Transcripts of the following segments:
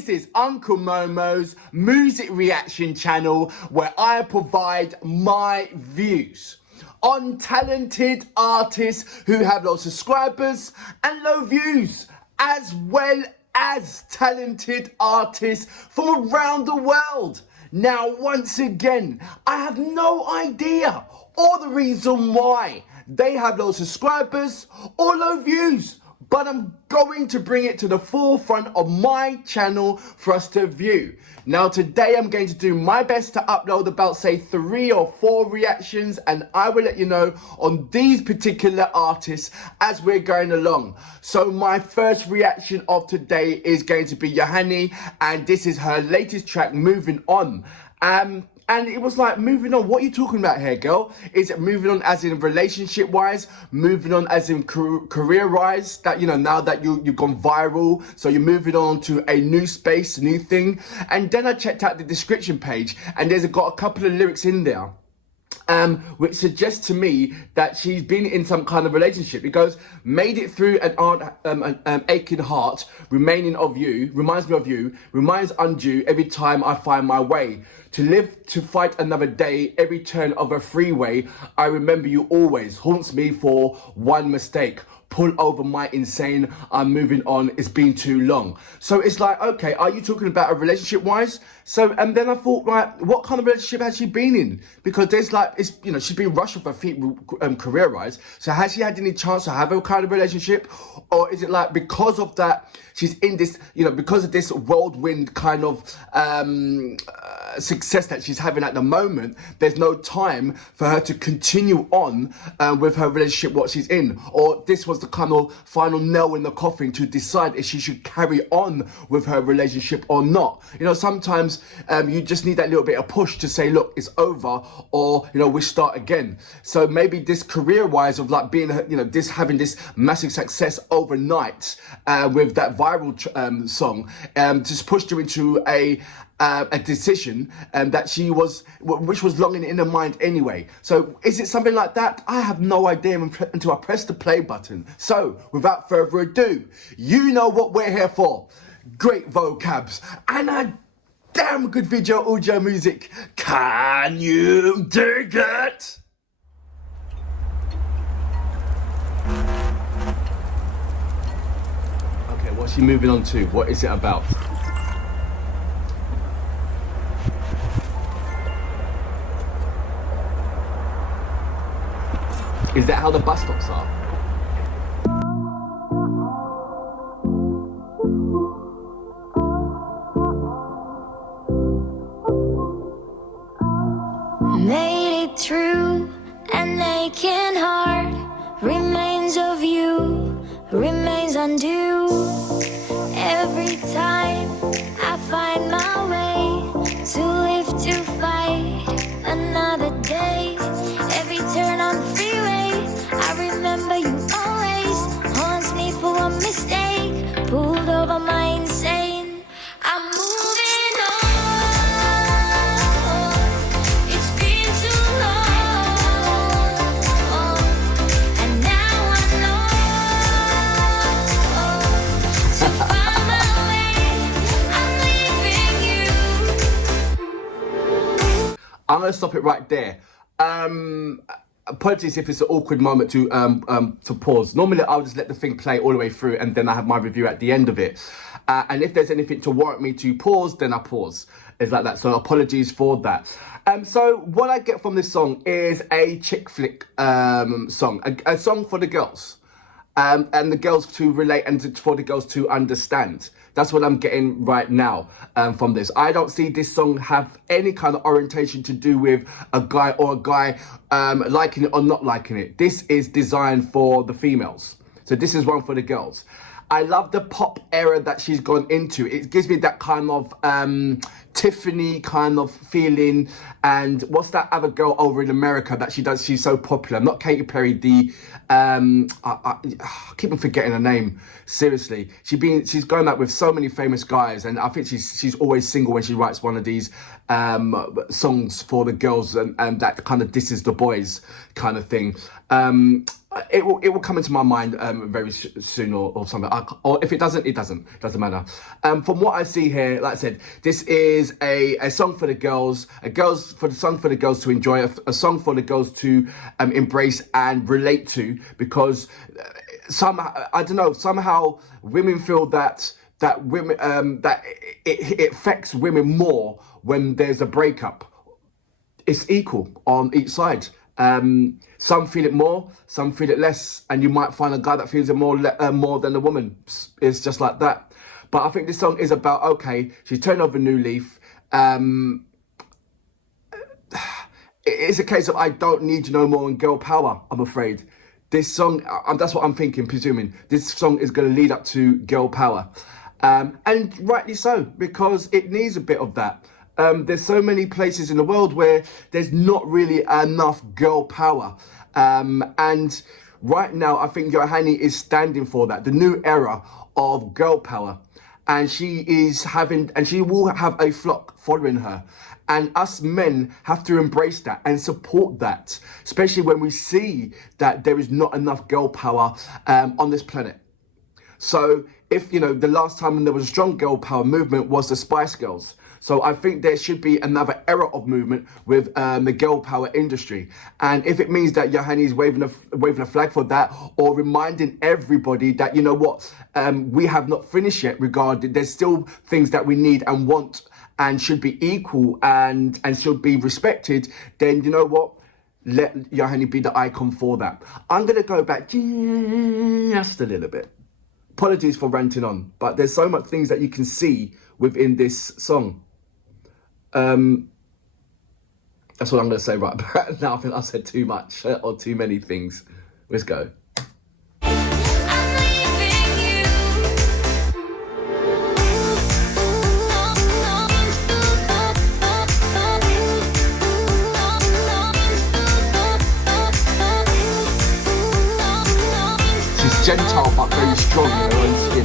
This is Uncle Momo's music reaction channel where I provide my views on talented artists who have low subscribers and low views, as well as talented artists from around the world. Now, once again, I have no idea or the reason why they have low subscribers or low views, but I'm going to bring it to the forefront of my channel for us to view. Now today I'm going to do my best to upload about say 3 or 4 reactions, and I will let you know on these particular artists as we're going along. So my first reaction of today is going to be Yohani, and this is her latest track, Moving On. And it was like, moving on, what are you talking about here, girl? Is it moving on as in relationship-wise? Moving on as in career-wise? That, you know, now that you've gone viral, so you're moving on to a new space, new thing. And then I checked out the description page, and there's got a couple of lyrics in there, which suggests to me that she's been in some kind of relationship. It goes, made it through an aching heart, remaining of you, reminds me of you, reminds undue every time I find my way. To live, to fight another day, every turn of a freeway, I remember you always, haunts me for one mistake. Pull over my insane, I'm moving on, it's been too long. So it's like, okay, are you talking about a relationship wise? So, and then I thought, right, what kind of relationship has she been in? Because there's like, it's, you know, she's been rushed off her feet career wise. So has she had any chance to have a kind of relationship? Or is it like, because of that, she's in this, you know, because of this whirlwind kind of success that she's having at the moment, there's no time for her to continue on with her relationship, what she's in? Or this was the kind of final nail in the coffin to decide if she should carry on with her relationship or not. You know, sometimes you just need that little bit of push to say, look, it's over, or, you know, we start again. So maybe this career-wise of like being, you know, this having this massive success overnight with that viral song, just pushed her into a decision that she was, which was long in her mind anyway. So is it something like that? I have no idea until I press the play button. So without further ado, you know what we're here for. Great vocabs and a damn good video audio music. Can you dig it? Okay, what's she moving on to? What is it about? Is that how the bus stops are? Made it through an aching heart, remains of you, remains undue. Every time I find my way to live, to fight another day. Every turn on the freeway, I remember you always, haunts me for one mistake. Pulled over my insane, I'm moving on. It's been too long, and now I know to find my way, I'm leaving you. I'm gonna stop it right there. Apologies if it's an awkward moment to pause. Normally I'll just let the thing play all the way through and then I have my review at the end of it. And if there's anything to warrant me to pause, then I pause. It's like that, so apologies for that. So what I get from this song is a chick flick song, a song for the girls. And the girls to relate and for the girls to understand. That's what I'm getting right now from this. I don't see this song have any kind of orientation to do with a guy or a guy liking it or not liking it. This is designed for the females. So this is one for the girls. I love the pop era that she's gone into. It gives me that kind of Tiffany kind of feeling. And what's that other girl over in America that she does? She's so popular. Not Katy Perry. The I keep on forgetting her name. Seriously, she's going out with so many famous guys, and I think she's always single when she writes one of these songs for the girls, and that kind of disses the boys kind of thing. it will come into my mind very soon or something. Or if it doesn't, it doesn't matter. From what I see here, like I said, this is a song for the girls, song for the girls to enjoy, a song for the girls to embrace and relate to, because somehow, I don't know, somehow women feel that women that it affects women more when there's a breakup. It's equal on each side. Some feel it more, some feel it less, and you might find a guy that feels it more than a woman. It's just like that. But I think this song is about, okay, she's turned over a new leaf. It's a case of I don't need you no more and girl power, I'm afraid. This song, that's what I'm thinking, presuming. This song is going to lead up to girl power. And rightly so, because it needs a bit of that. There's so many places in the world where there's not really enough girl power. And right now, I think Yohani is standing for that, the new era of girl power. And she will have a flock following her. And us men have to embrace that and support that, especially when we see that there is not enough girl power on this planet. So if, the last time when there was a strong girl power movement was the Spice Girls. So I think there should be another era of movement with the girl power industry. And if it means that Yohani is waving a flag for that, or reminding everybody that, you know what, we have not finished yet regarding, there's still things that we need and want and should be equal and should be respected, then you know what? Let Yohani be the icon for that. I'm going to go back just a little bit. Apologies for ranting on, but there's so much things that you can see within this song. That's what I'm going to say right now. I think I've said too much or too many things. Let's go. She's gentle but very strong in her own skin.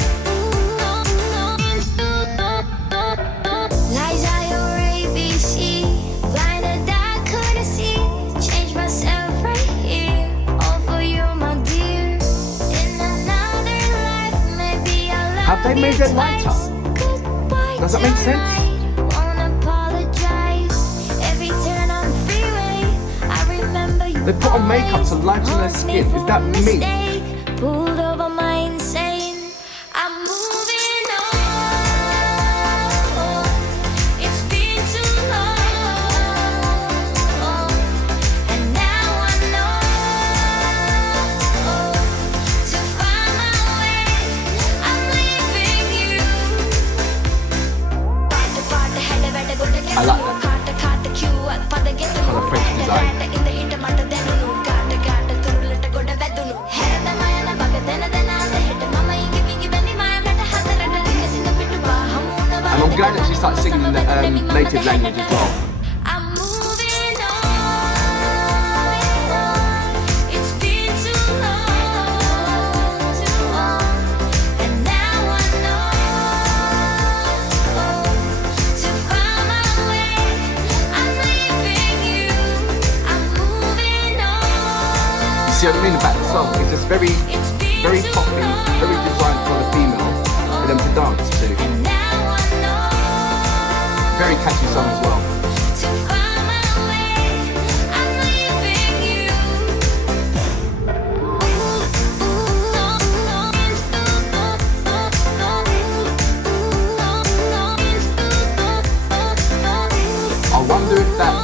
Have they made it lighter? Does that make sense? They put on makeup to lighten their skin. Is that me? Pulled over my insane. I'm moving on. It's been too long, and now I know to find my way. I'm leaving you. I like that. Kind of French design. And I'm glad that she started singing in the native language as well. I'm moving on. It's been too long, and now I know to find my way. I'm leaving you. I'm moving on. You see what I mean about the song? It's just very poppy, very designed for the female for them to dance to. Very catchy song as well. To find my way, I'm leaving you. I wonder if that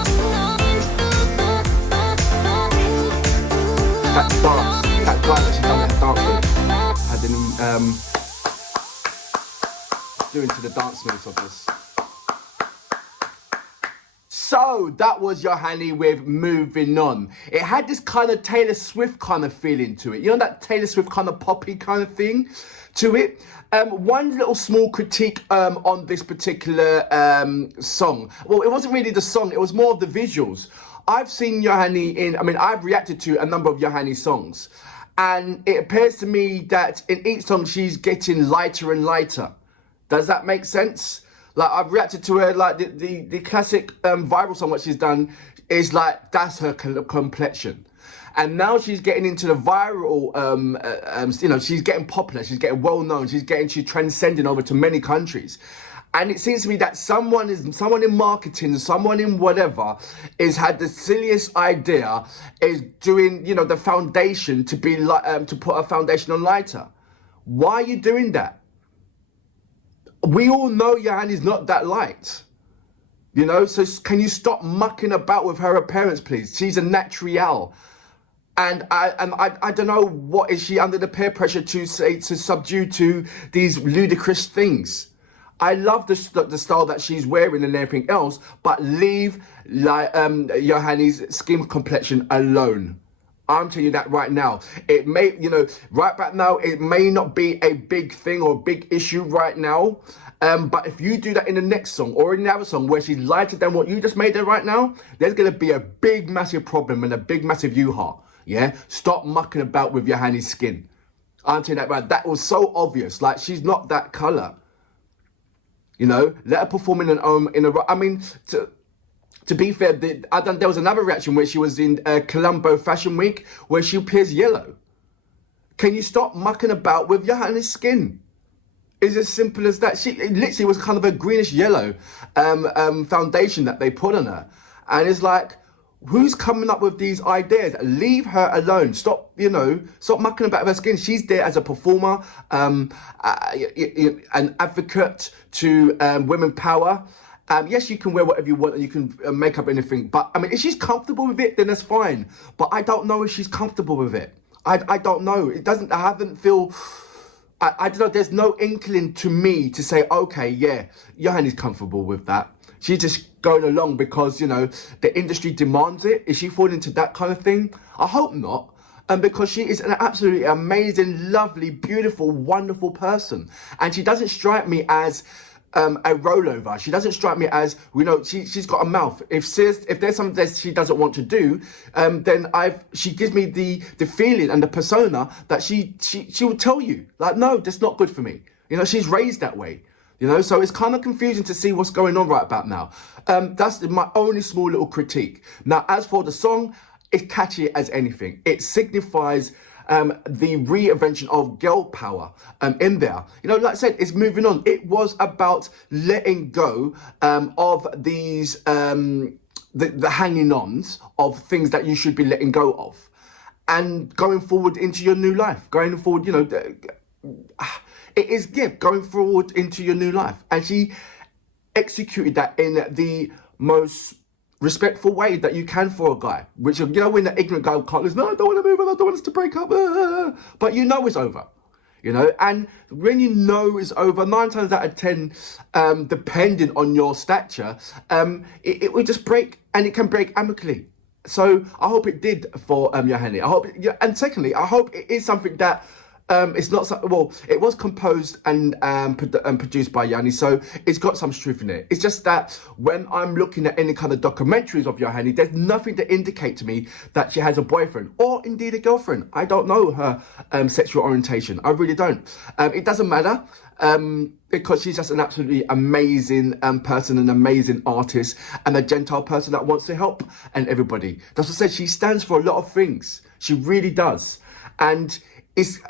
dance, that guy that she done that dance with, had any doing to the dance moves of this. So that was Yohani with Moving On. It had this kind of Taylor Swift kind of feeling to it. You know, that Taylor Swift kind of poppy kind of thing to it. One little small critique on this particular song. Well, it wasn't really the song, it was more of the visuals. I've seen Yohani I've reacted to a number of Yohani songs. And it appears to me that in each song, she's getting lighter and lighter. Does that make sense? Like, I've reacted to her, like, the classic viral song what she's done is like, that's her complexion. And now she's getting into the viral, you know, she's getting popular, she's getting well known, she's transcending over to many countries. And it seems to me that someone in marketing, someone in whatever, is had the silliest idea, is doing, you know, the foundation to be like, to put a foundation on lighter. Why are you doing that? We all know Yohani's not that light. You know, so can you stop mucking about with her appearance, please? She's a natural. And I don't know, what is she under the peer pressure to say, to subdue to these ludicrous things? I love the style that she's wearing and everything else, but leave like Yohani's skin complexion alone. I'm telling you that right now. It may, you know, right back now, it may not be a big thing or a big issue right now. But if you do that in the next song or in the other song where she's lighter than what you just made her right now, there's going to be a big, massive problem and a big, massive you-ha. Yeah? Stop mucking about with Yohani's skin. I'm telling you that right. That was so obvious. Like, she's not that colour. You know, let her perform in I mean, to be fair, there was another reaction where she was in Colombo Fashion Week where she appears yellow. Can you stop mucking about with Yohani's skin? It's as simple as that. It literally was kind of a greenish yellow foundation that they put on her. And it's like, who's coming up with these ideas? Leave her alone. Stop, you know, stop mucking about with her skin. She's there as a performer, an advocate to women power. Yes, you can wear whatever you want and you can make up anything. But, I mean, if she's comfortable with it, then that's fine. But I don't know if she's comfortable with it. I don't know. It doesn't, I haven't feel... I don't know, there's no inkling to me to say, okay, yeah, Yohani's comfortable with that. She's just going along because, you know, the industry demands it. Is she falling into that kind of thing? I hope not. Because she is an absolutely amazing, lovely, beautiful, wonderful person. And she doesn't strike me as a rollover. She doesn't strike me as, you know, she's got a mouth. If there's something that she doesn't want to do, then she gives me the feeling and the persona that she will tell you, like, no, that's not good for me. You know, she's raised that way. You know, so it's kind of confusing to see what's going on right about now. That's my only small little critique. Now, as for the song, it's catchy as anything. It signifies the reinvention of girl power in there. You know, like I said, it's moving on. It was about letting go of these, the hanging-ons of things that you should be letting go of. And going forward into your new life. Going forward, you know, it is going forward into your new life. And she executed that in the most respectful way that you can for a guy, which, you know, when the ignorant guy can't listen, no, I don't want to move on, I don't want us to break up, but you know it's over, you know. And when you know it's over, 9 times out of 10, depending on your stature, it will just break, and it can break amicably. So I hope it did for Yohani. I hope, and secondly, I hope it is something that it's not, well, it was composed and produced by Yohani, so it's got some truth in it. It's just that when I'm looking at any kind of documentaries of Yohani, there's nothing to indicate to me that she has a boyfriend or indeed a girlfriend. I don't know her sexual orientation. I really don't. It doesn't matter because she's just an absolutely amazing person, an amazing artist, and a Gentile person that wants to help and everybody. That's what I said. She stands for a lot of things. She really does. And it's...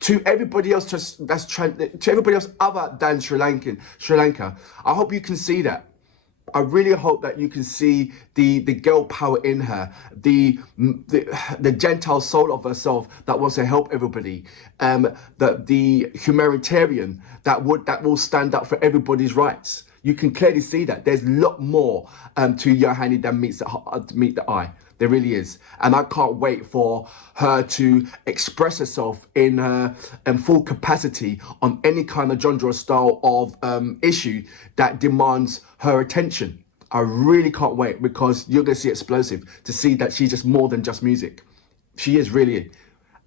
to everybody else, to everybody else other than Sri Lanka, I hope you can see that. I really hope that you can see the girl power in her, the Gentile soul of herself that wants to help everybody, the humanitarian that will stand up for everybody's rights. You can clearly see that. There's a lot more to Yohani than meets the eye. There really is. And I can't wait for her to express herself in her full capacity on any kind of genre or style of issue that demands her attention. I really can't wait, because you're going to see explosive, to see that she's just more than just music. She is really.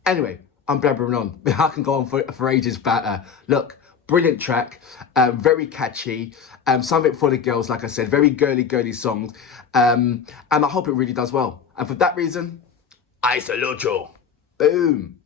Anyway, I'm blabbering on. I can go on for ages, but look, brilliant track, very catchy, something for the girls, like I said, very girly song, and I hope it really does well. And for that reason, I salute you. Boom.